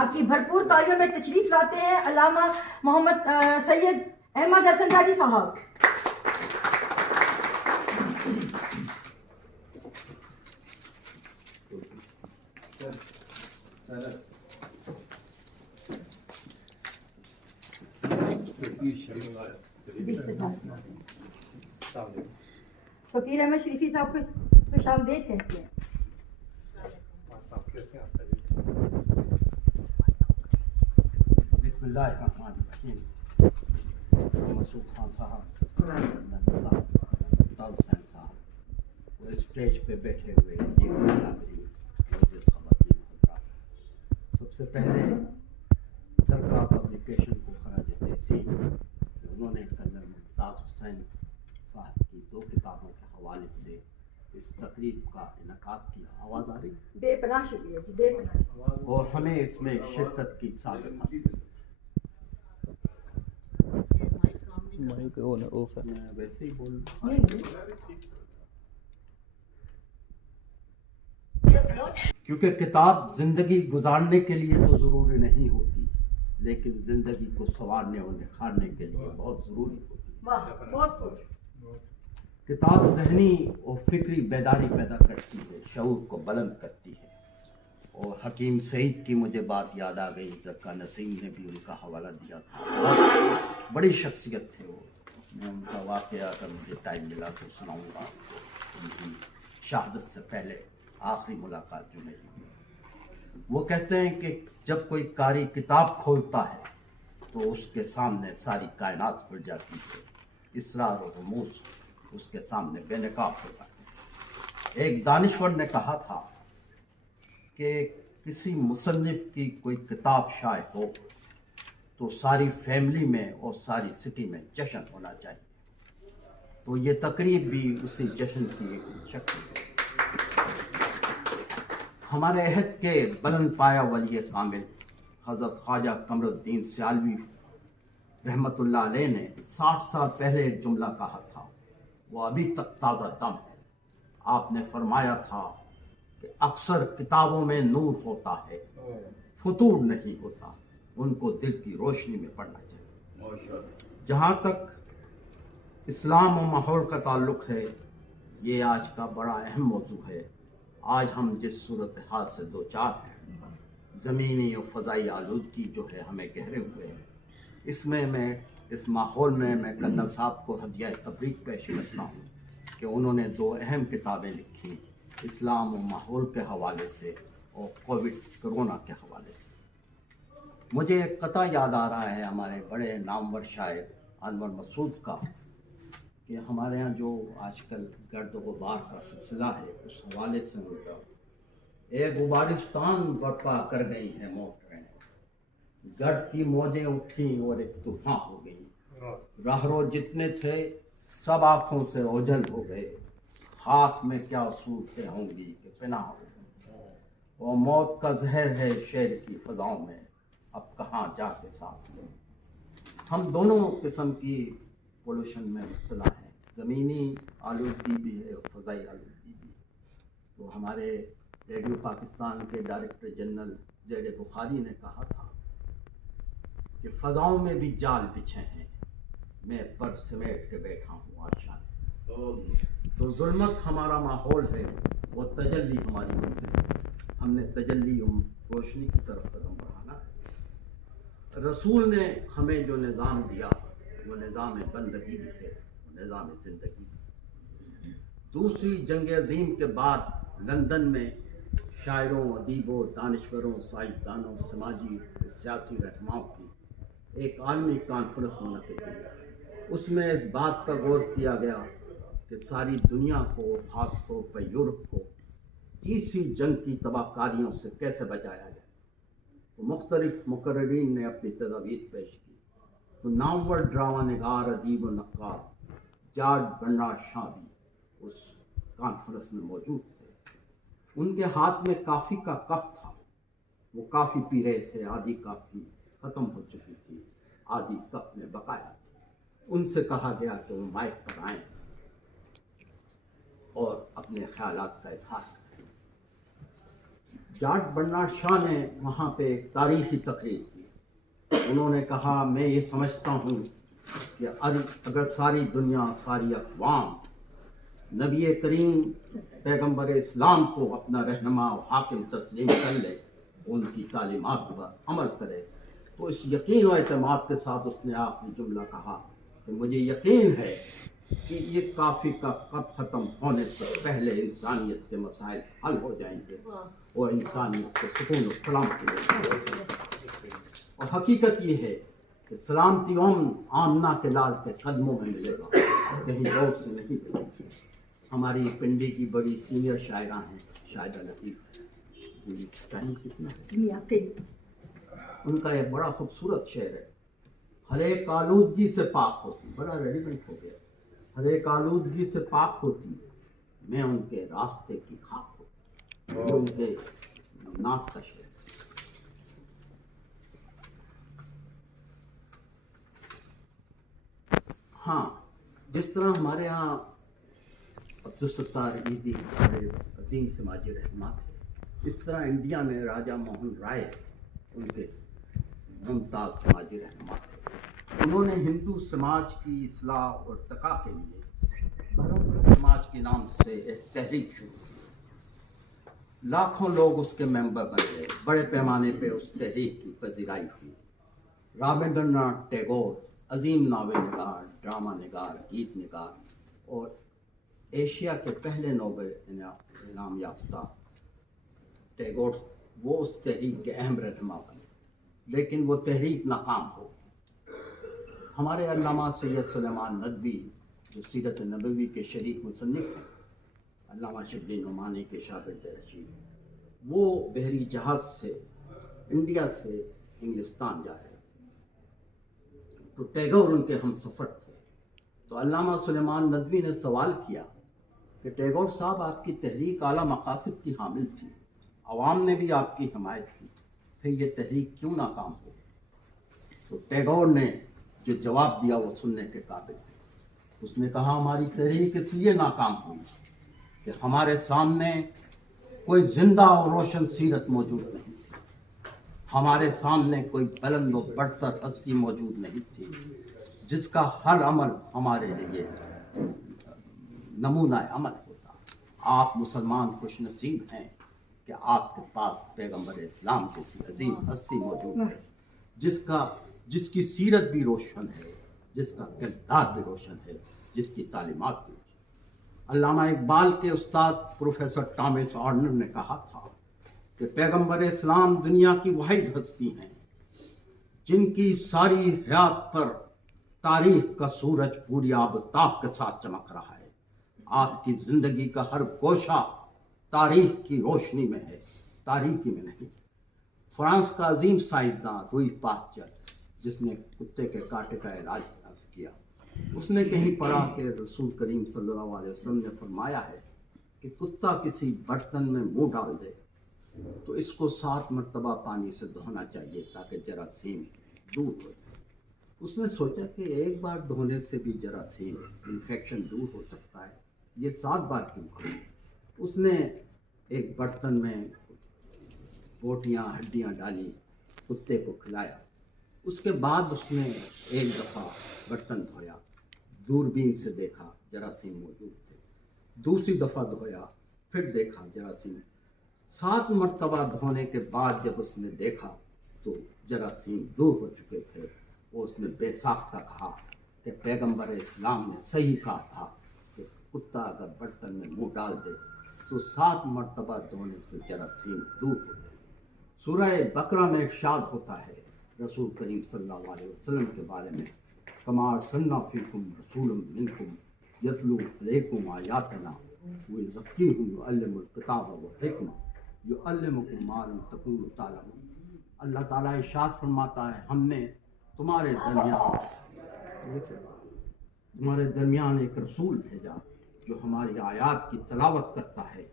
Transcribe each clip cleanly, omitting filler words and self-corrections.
آپ کی بھرپور تعلیوں میں تشریف لاتے ہیں علامہ محمد سید احمد حسن زادی صاحب۔ فقیر احمد شریفی صاحب کو خوش آمدید کہتے ہیں۔ بسم اللہ الرحمن الرحیم۔ مسعود خان صاحب، طاہر حسین صاحب، وہ اسٹیج پہ بیٹھے ہوئے سب سے پہلے درگاہ پبلیکیشن کو خراج تحسین کہ انہوں نے کرنل ممتاز حسین صاحب کی 2 کتابوں کے حوالے سے اس تقریب کا انعقاد کیا۔ آواز آ رہی؟ بے پناہ شکریہ جی، بے پناہ، اور ہمیں اس میں شرکت کی سعادت حاصل۔ ویسے ہی بول کیونکہ کتاب زندگی گزارنے کے لیے تو ضروری نہیں ہوتی، لیکن زندگی کو سنوارنے اور نکھارنے کے لیے بہت ضروری ہوتی ہے۔ بہت خوش۔ کتاب ذہنی اور فکری بیداری پیدا کرتی ہے، شعور کو بلند کرتی ہے۔ اور حکیم سعید کی مجھے بات یاد آ گئی، زکا نسیم نے بھی ان کا حوالہ دیا تھا، بہت بڑی شخصیت تھے وہ۔ میں ان کا واقعہ اگر مجھے ٹائم ملا تو سناؤں گا، ان کی شہادت سے پہلے آخری ملاقات جو میری ہوئی۔ وہ کہتے ہیں کہ جب کوئی قاری کتاب کھولتا ہے تو اس کے سامنے ساری کائنات کھل جاتی ہے، اسرار و رموز اس کے سامنے بے نقاب ہو جاتے ہیں۔ ایک دانشور نے کہا تھا کہ کسی مصنف کی کوئی کتاب شائع ہو تو ساری فیملی میں اور ساری سٹی میں جشن ہونا چاہیے۔ تو یہ تقریب بھی اسی جشن کی ایک شکل ہے۔ ہمارے عہد کے بلند پایہ ولی کامل حضرت خواجہ قمر الدین سیالوی رحمۃ اللہ علیہ نے 60 سال پہلے ایک جملہ کہا تھا، وہ ابھی تک تازہ دم ہے۔ آپ نے فرمایا تھا کہ اکثر کتابوں میں نور ہوتا ہے، فطور نہیں ہوتا، ان کو دل کی روشنی میں پڑھنا چاہیے۔ جہاں تک اسلام و ماحول کا تعلق ہے، یہ آج کا بڑا اہم موضوع ہے۔ آج ہم جس صورتحال سے دوچار ہیں، زمینی اور فضائی آلودگی جو ہے ہمیں گہرے ہوئے ہیں، اس ماحول میں میں کرنل صاحب کو ہدیہ تبریک پیش کرتا ہوں کہ انہوں نے 2 اہم کتابیں لکھی، اسلام و ماحول کے حوالے سے اور کرونا کے حوالے سے۔ مجھے ایک قطعہ یاد آ رہا ہے ہمارے بڑے نامور شاعر انور مسعود کا، کہ ہمارے ہاں جو آج کل گرد و غبار کا سلسلہ ہے، اس حوالے سے ان کا اے غبارستان برپا کر گئی ہیں موٹریں، گرد کی موجیں اٹھیں اور ایک طوفان ہو گئی، راہرو جتنے تھے سب آنکھوں سے اوجھل ہو گئے، خاک میں کیا صورتیں ہوں گی کہ پناہ ہو گئی، اور موت کا زہر ہے شہر کی فضاؤں میں، اب کہاں جا کے سانس لیں۔ ہم دونوں قسم کی پولوشن میں مبتلا ہیں، زمینی آلودگی بھی ہے اور فضائی آلودگی بھی۔ تو ہمارے ریڈیو پاکستان کے ڈائریکٹر جنرل زید بخاری نے کہا تھا کہ فضاؤں میں بھی جال بچھے ہیں، میں پر سمیٹ کے بیٹھا ہوں آشیانے۔ تو ظلمت ہمارا ماحول ہے، وہ تجلی ہماری منزل ہے، ہم نے تجلی روشنی کی طرف قدم بڑھانا ہے۔ رسول نے ہمیں جو نظام دیا وہ نظام بندگی بھی ہے، وہ نظام زندگی بھی۔ دوسری جنگ عظیم کے بعد لندن میں شاعروں، ادیبوں، دانشوروں، سائنسدانوں، سماجی سیاسی رہنماؤں کی ایک عالمی کانفرنس منعقد ہوئی۔ اس میں اس بات پر غور کیا گیا کہ ساری دنیا کو، خاص طور پر یورپ کو، تیسری جنگ کی تباہ کاریوں سے کیسے بچایا جائے۔ تو مختلف مقررین نے اپنی تجاویز پیش کی۔ تو نامور ڈرامہ نگار، ادیب و نقاد جارج برنارڈ شاہ بھی اس کانفرنس میں موجود تھے۔ ان کے ہاتھ میں کافی کا کپ تھا، وہ کافی پی رہے تھے، آدھی کافی ختم ہو چکی تھی، آدھی کپ میں بقایا تھی۔ ان سے کہا گیا کہ وہ مائک پر آئیں اور اپنے خیالات کا اظہار کریں۔ جارج برنارڈ شاہ نے وہاں پہ ایک تاریخی تقریر کی. انہوں نے کہا میں یہ سمجھتا ہوں کہ اگر ساری دنیا، ساری اقوام نبی کریم پیغمبر اسلام کو اپنا رہنما و حاکم تسلیم کر لے، ان کی تعلیمات پر عمل کرے، تو اس یقین و اعتماد کے ساتھ اس نے آخری جملہ کہا کہ مجھے یقین ہے کہ یہ کافی کا کب ختم ہونے سے پہلے انسانیت کے مسائل حل ہو جائیں گے اور انسانیت کو سکون و سلامتی ملے گی. اور حقیقت یہ ہے کہ سلامتی آمنہ کے لال کے قدموں میں ملے گا، کہیں اور سے نہیں ملے گی. ہماری پنڈی کی بڑی سینئر شاعرہ ہیں شاہدہ لطیف، ٹائم کتنا ہے؟ ان کا ایک بڑا خوبصورت شعر ہے، ہر ایک آلودگی سے پاک ہوتی، بڑا ریلیونٹ ہو گیا، ہر ایک آلودگی سے پاک ہوتی میں ان کے راستے کی خاک ہوتی. یہ ان کے نعت کا شعر ہے. ہاں، جس طرح ہمارے ہاں عبدالستار عیدی بڑے عظیم سماجی رہنما تھے، اس طرح انڈیا میں راجہ موہن رائے ان کے ممتاز سماجی رہنما تھے. انہوں نے ہندو سماج کی اصلاح اور ارتقاء کے لیے بھرم سماج کے نام سے ایک تحریک شروع کی. لاکھوں لوگ اس کے ممبر بن گئے. بڑے پیمانے پہ اس تحریک کی پذیرائی ہوئی. رابندر ناتھ ٹیگور عظیم ناول نگار، ڈرامہ نگار، گیت نگار اور ایشیا کے پہلے نوبل انعام یافتہ ٹیگور، وہ اس تحریک کے اہم رہنما بنے، لیکن وہ تحریک ناکام ہو گئی. ہمارے علامہ سید سلیمان ندوی جو سیرت نبوی کے شریک مصنف ہیں، علامہ شبلی نعمانی کے شاگرد رشید، وہ بحری جہاز سے انڈیا سے انگلستان جا رہے تھے، تو ٹیگور ان کے ہم سفر تھے. تو علامہ سلیمان ندوی نے سوال کیا کہ ٹیگور صاحب، آپ کی تحریک اعلیٰ مقاصد کی حامل تھی، عوام نے بھی آپ کی حمایت کی، پھر یہ تحریک کیوں ناکام ہو؟ تو ٹیگور نے جو جواب دیا وہ سننے کے قابل ہے. اس نے کہا ہماری تحریک اس لیے ناکام ہوئی کہ ہمارے سامنے کوئی زندہ اور روشن سیرت موجود نہیں تھی، ہمارے سامنے کوئی بلند و برتر ہستی موجود نہیں تھی جس کا ہر عمل ہمارے لیے نمونہ عمل ہوتا. آپ مسلمان خوش نصیب ہیں کہ آپ کے پاس پیغمبر اسلام جیسی عظیم ہستی موجود ہے، جس کی سیرت بھی روشن ہے، جس کا کردار بھی روشن ہے، جس کی تعلیمات بھی روشن. علامہ اقبال کے استاد پروفیسر ٹامس آرنر نے کہا تھا کہ پیغمبر اسلام دنیا کی واحد ہستی ہیں جن کی ساری حیات پر تاریخ کا سورج پوری آب و تاب کے ساتھ چمک رہا ہے. آپ کی زندگی کا ہر گوشہ تاریخ کی روشنی میں ہے، تاریخی میں نہیں. فرانس کا عظیم سائنسداں روئی پاسچر، جس نے کتے کے کاٹے کا علاج کیا، اس نے کہیں پڑھا کہ رسول کریم صلی اللہ علیہ وسلم نے فرمایا ہے کہ کتا کسی برتن میں منہ ڈال دے تو اس کو 7 مرتبہ پانی سے دھونا چاہیے تاکہ جراثیم دور ہو جائے. اس نے سوچا کہ ایک بار دھونے سے بھی جراثیم انفیکشن دور ہو سکتا ہے، یہ 7 بار کیوں کریں؟ اس نے ایک برتن میں بوٹیاں ہڈیاں ڈالی، کتے کو کھلایا. اس کے بعد اس نے ایک دفعہ برتن دھویا، دوربین سے دیکھا جراثیم موجود تھے. دوسری دفعہ دھویا، پھر دیکھا جراثیم. 7 مرتبہ دھونے کے بعد جب اس نے دیکھا تو جراثیم دور ہو چکے تھے. وہ اس نے بے ساختہ کہا کہ پیغمبر اسلام نے صحیح کہا تھا کہ کتا اگر برتن میں منہ ڈال دے تو 7 مرتبہ دھونے سے جراثیم دور ہو جائے. سورہ بقرہ میں ارشاد ہوتا ہے رسول کریم صلی اللہ علیہ وسلم کے بارے میں، کما ارسلنا فیکم رسولا منکم یتلو علیکم آیاتنا ویزکیکم ویعلمکم الکتاب والحکمہ یعلمکم ما لم تکونوا تعلمون. اللہ تعالیٰ ارشاد فرماتا ہے ہم نے تمہارے درمیان ایک رسول بھیجا جو ہماری آیات کی تلاوت کرتا ہے،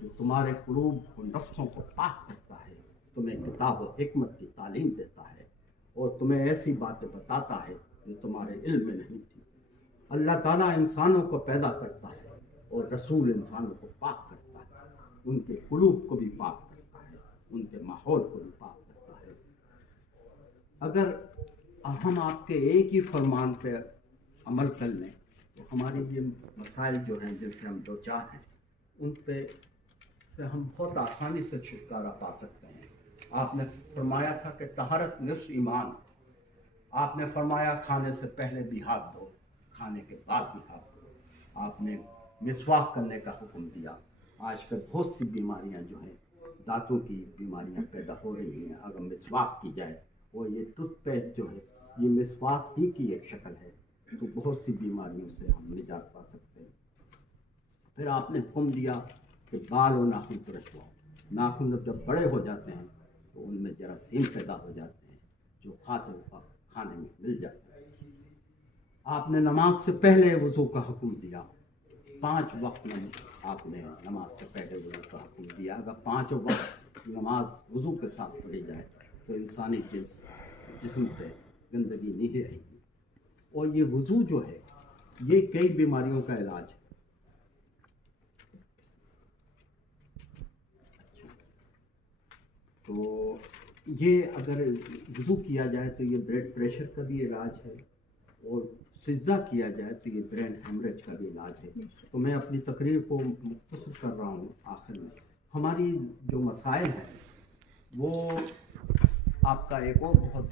جو تمہارے قلوب و نفسوں کو پاک کرتا ہے، تمہیں کتاب و حکمت کی تعلیم دیتا ہے اور تمہیں ایسی باتیں بتاتا ہے جو تمہارے علم میں نہیں تھی. اللہ تعالیٰ انسانوں کو پیدا کرتا ہے اور رسول انسانوں کو پاک کرتا ہے، ان کے قلوب کو بھی پاک کرتا ہے ان کے ماحول کو بھی پاک کرتا ہے۔ اگر ہم آپ کے ایک ہی فرمان پہ عمل کر لیں تو ہماری یہ مسائل جو ہیں جن سے ہم دوچار ہیں ان پہ سے ہم بہت آسانی سے چھٹکارا پا سکتے ہیں۔ آپ نے فرمایا تھا کہ طہارت نصف ایمان، آپ نے فرمایا کھانے سے پہلے بھی ہاتھ دھو، کھانے کے بعد بھی ہاتھ دھو، آپ نے مسواک کرنے کا حکم دیا۔ آج کل بہت سی بیماریاں جو ہیں دانتوں کی بیماریاں پیدا ہو رہی ہیں، اگر مسواک کی جائے اور یہ ٹوتھ پیسٹ جو ہے یہ مسواک ہی کی ایک شکل ہے تو بہت سی بیماریوں سے ہم نجات پا سکتے ہیں۔ پھر آپ نے حکم دیا کہ بال اور ناخن ترشواؤ، ناخن جب بڑے ہو جاتے ہیں تو ان میں جراثیم پیدا ہو جاتے ہیں جو کھاتے وقت کھانے میں مل جاتے ہیں۔ آپ نے نماز سے پہلے وضو کا حکم دیا، 5 وقت میں آپ نے نماز سے پہلے وضو کا حکم دیا۔ اگر 5 وقت نماز وضو کے ساتھ پڑھی جائے تو انسانی جسم پہ گندگی نہیں رہے گی۔ اور یہ وضو جو ہے یہ کئی بیماریوں کا علاج ہے۔ تو یہ اگر وضو کیا جائے تو یہ بلڈ پریشر کا بھی علاج ہے، اور سجدہ کیا جائے تو یہ برین ہیمریج کا بھی علاج ہے۔ تو میں اپنی تقریر کو مختصر کر رہا ہوں۔ آخر میں ہماری جو مسائل ہیں وہ آپ کا ایک اور بہت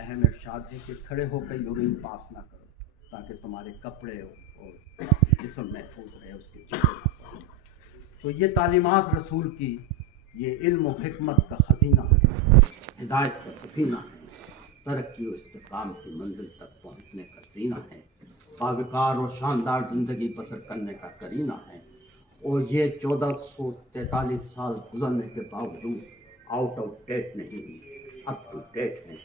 اہم ارشاد ہے کہ کھڑے ہو کر یورین پاس نہ کرو تاکہ تمہارے کپڑے اور جسم محفوظ رہے، اس کے چہرے نہ پڑیں۔ تو یہ تعلیمات رسول کی یہ علم و حکمت کا خزینہ ہے، ہدایت کا سفینہ ہے، ترقی و استحکام کی منزل تک پہنچنے کا زینہ ہے، باوقار اور شاندار زندگی بسر کرنے کا کرینہ ہے۔ اور یہ 1443 سال گزرنے کے باوجود آؤٹ آف ڈیٹ نہیں ہوئی، اپ ٹو ڈیٹ ہے،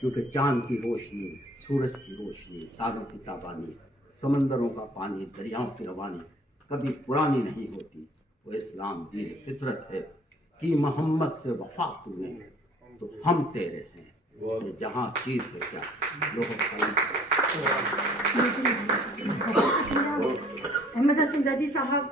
کیونکہ چاند کی روشنی، سورج کی روشنی، تاروں کی تابانی، سمندروں کا پانی، دریاؤں کی روانی کبھی پرانی نہیں ہوتی۔ وہ اسلام دین فطرت ہے، کی محمد سے وفا تو نے تو ہم تیرے ہیں، یہ جہاں چیز ہے کیا لوگ احمد حسن زیدی صاحب